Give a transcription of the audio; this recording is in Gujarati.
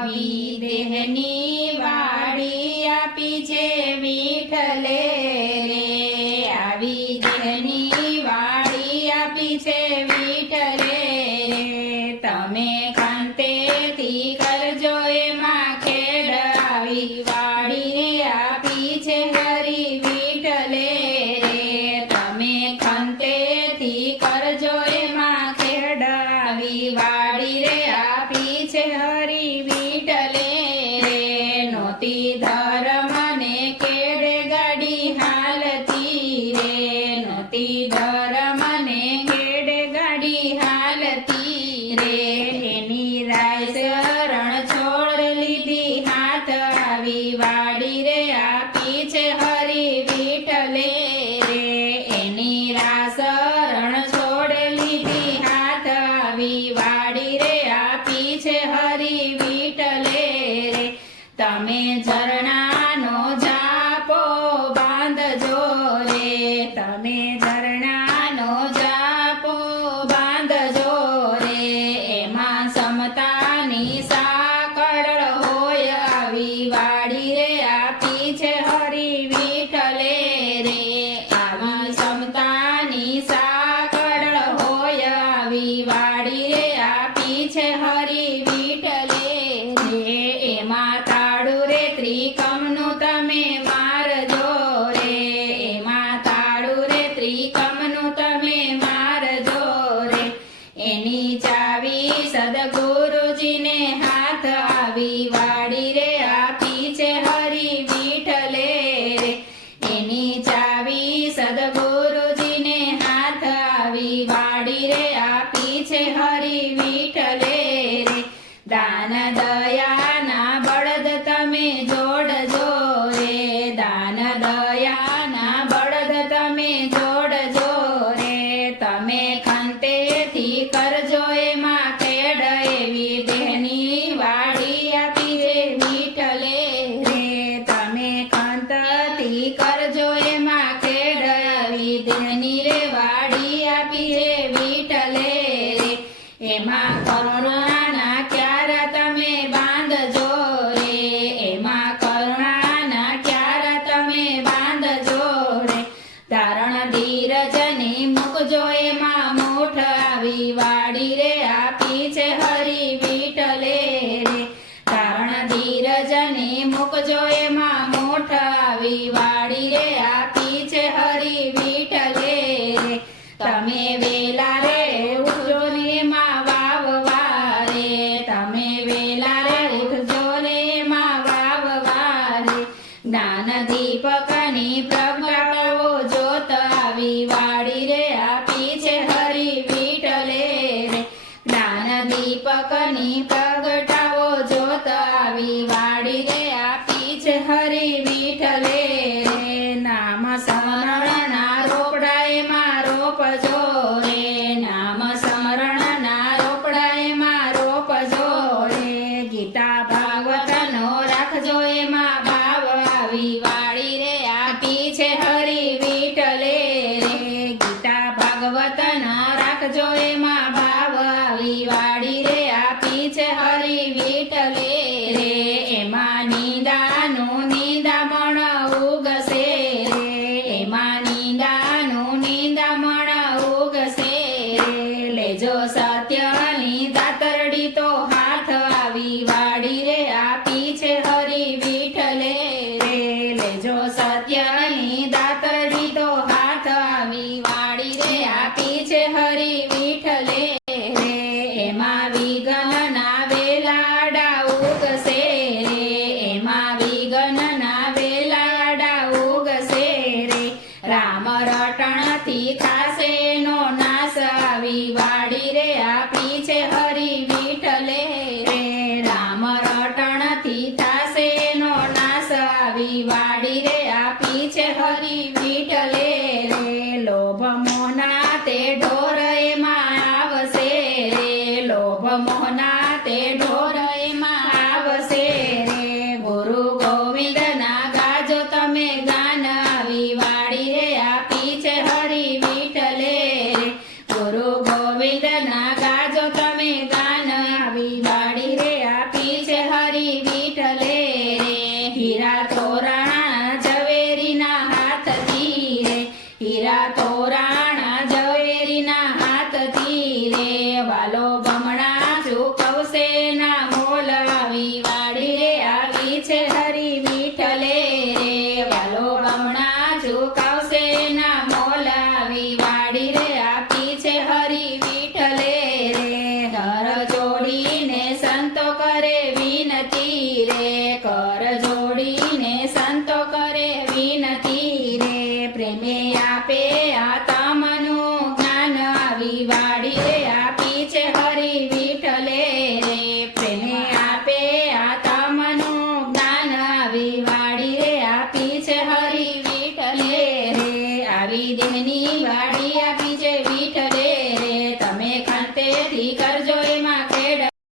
આવી દેહની વાડી આપી છે વિઠ્ઠલે રે, આવી દેહની વાડી આપી છે વિઠ્ઠલે રે, તમે ખંતેથી કરજો એમાં ખેડ, આવી વાડી આપી છે હરી વિઠ્ઠલે રે, તમે ખંતેથી કરજો એમાં ખેડ, આવી વાડી રે આપી છે હરી વિઠ્ઠલે રે, નોતી ધર્મ ને કેડે ગાડી હાલતી રે, નોતી ધર્મ ને કેડે ગાડી હાલતી રે, એની રાય શરણ છોડ લીધી હાથ, આવી વાડી રે આપી છે હરી વિઠ્ઠલે રે, એની રાસરણ છોડ લીધી હાથ, આવી વાડી રે આપી છે હરી વિઠ્ઠલે રે, તમે ઝરણાનો જાપો બાંધજો રે, તમે ઝરણાનો જાપો બાંધજો રે, એમાં સમતાની સાંકળ હોય, આવી વાડી રે આપી છે હરી વિઠ્ઠલે રે, આવી સમતાની સાંકળ હોય, આવી વાડી રે આપી છે હરી વિઠ્ઠલે રે, એમાં તાળું રે ત્રિકમનું તમે મારજો રે, એમાં તાળું રે ત્રિકમનું તમે મારજો રે, એની ચાવી સદગુરુજીને હાથ, આવી વાડી રે આપી છે હરી વિઠ્ઠલે રે, એની ચાવી સદગુરુજીને હાથ, આવી વાડી રે આપી છે હરી વિઠ્ઠલે રે, દાન દયાના બળદ તમે જોડજો રે, દાન દયાના બળદ તમે જોડજો રે, તમે ખંતેથી કરજો એમાં ખેડ, એવી દેહની વાડી આપી છે વિઠ્ઠલે રે, તમે ખંતથી કરજો એમાં ખેડ, આવી દેહની રે વાડી આપી છે વિઠ્ઠલે રે, એમાં કરુણાના ક્યારા તમે બાંધજો રે, એમાં કરુણાના ક્યારા તમે બાંધજો રે, ધારણ ધીરજની મૂકજો એમાં મૂઠ, આવી વાડી રે આપી છે હરી વિઠ્ઠલે રે, ધારણ ધીરજની મૂકજો એમાં મૂઠ, આવી વાડી રે આપી છે હરી વિઠ્ઠલે રે, તમે વેલા રે ઉઠજો ને એમાં વાવવા રે, તમે વેલા રે ઉઠજો ને એમાં વાવવા રે, જ્ઞાન દીપકની પ્રગટાવો જોત, આવી વાડી રે આપી છે હરી વિઠ્ઠલે રે, જ્ઞાન દીપકની પ્રગટાવો જોત, આવી વાડી રે આપી છે હરી વિઠ્ઠલે રે, નામ સ્મરણના રોપડા એમાં રોપજો રે, નામ સ્મરણના રોપડા એમાં રોપજો રે, ગીતા ભાગવતનો રાખજો એમાં ભાવ, આવી વાડી રે આપી છે હરી વિઠ્ઠલે રે, ગીતા ભાગવતના રાખજો એમાં ભાવ, આવી વાડી રે આપી છે હરી વિઠ્ઠલે રે, એમાં નિંદાનું નિંદામણ ઉગશે રે, એમાં નિંદાનું નિંદામણ ઉગશે રે, લેજો સત્યની દાતરડી તો હાથ, આવી વાડી રે આપી છે હરી વિઠ્ઠલે રે, લેજો સત્યની દાતરડી તો હાથ, આવી વાડી રે આપી છે હરી વિઠ્ઠલે રે, એમાં વિઘ્નના વેલાડા ઉગશે રે, એમાં વિઘ્નના વેલાડા ઉગશે રે, રામ રટણથી થાશે નો નાશ, આવી વાડી રે આપી છે હરી વિઠ્ઠલે રે, રામ રટણથી થાશે નો નાશ, આવી વાડી રે આપી છે હરી વિઠ્ઠલે રે, લોભ મોહના તે ઢોર એમાં આવશે રે, લોભ મોહના તે ઢોર એમાં આવશે રે, ગુરુ ગોવિંદના ગાજો તમે ગાન, આવી વાડી રે આપી છે હરી વિઠ્ઠલે રે, ગુરુ ગોવિંદના ગાજો તમે ગાન, આવી વાડી રે આપી છે હરી હીરા તોરાણા ઝવેરીના હાથથી રે હીરા તોરાણા ઝવેરીના હાથથી રે વાલો બમણા ચૂકવશે ના મોલ આવી વાડી રે આવી છે હરી વિઠ્ઠલે રે વાલો બમણા ચૂકવશે ના મોલ આવી વાડી રે આપી છે હરી વિઠ્ઠલે રે કર જોડીને સંતો કરે વિનતી રે કર જોડીને સંતો કરે વિનતી રે પ્રેમે આપે આત્માનું જ્ઞાન આવી વાડી રે આપી છે હરી વિઠ્ઠલે રે પ્રેમે આપે આત્માનું જ્ઞાન આવી વાડી રે આપી છે હરી વિઠ્ઠલે રે આવી દેહની વાડી આપી છે વિઠ્ઠલે